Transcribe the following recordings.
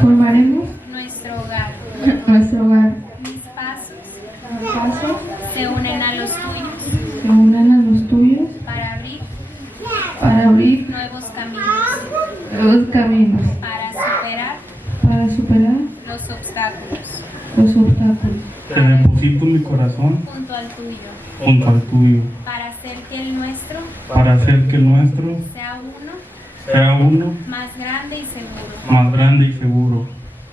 Formaremos nuestro hogar. nuestro hogar. Mis pasos Los pasos se unen a los tuyos se unen a los tuyos para abrir para abrir nuevos caminos, nuevos caminos, para superar los los obstáculos obstáculos. Te deposito mi corazón junto al tuyo, junto al tuyo, para hacer que el nuestro para hacer que el nuestro sea uno sea uno más grande y seguro. más grande y seguro.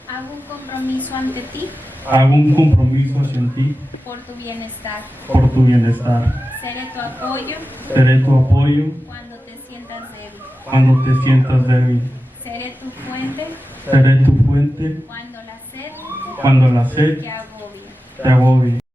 Hago un compromiso ante ti Hago un compromiso hacia ti por tu bienestar. por tu bienestar. Seré tu apoyo Seré tu apoyo cuando te sientas débil. cuando te sientas débil. Seré tu fuente Seré tu fuente cuando la sed cuando la sed te agobie. te agobie.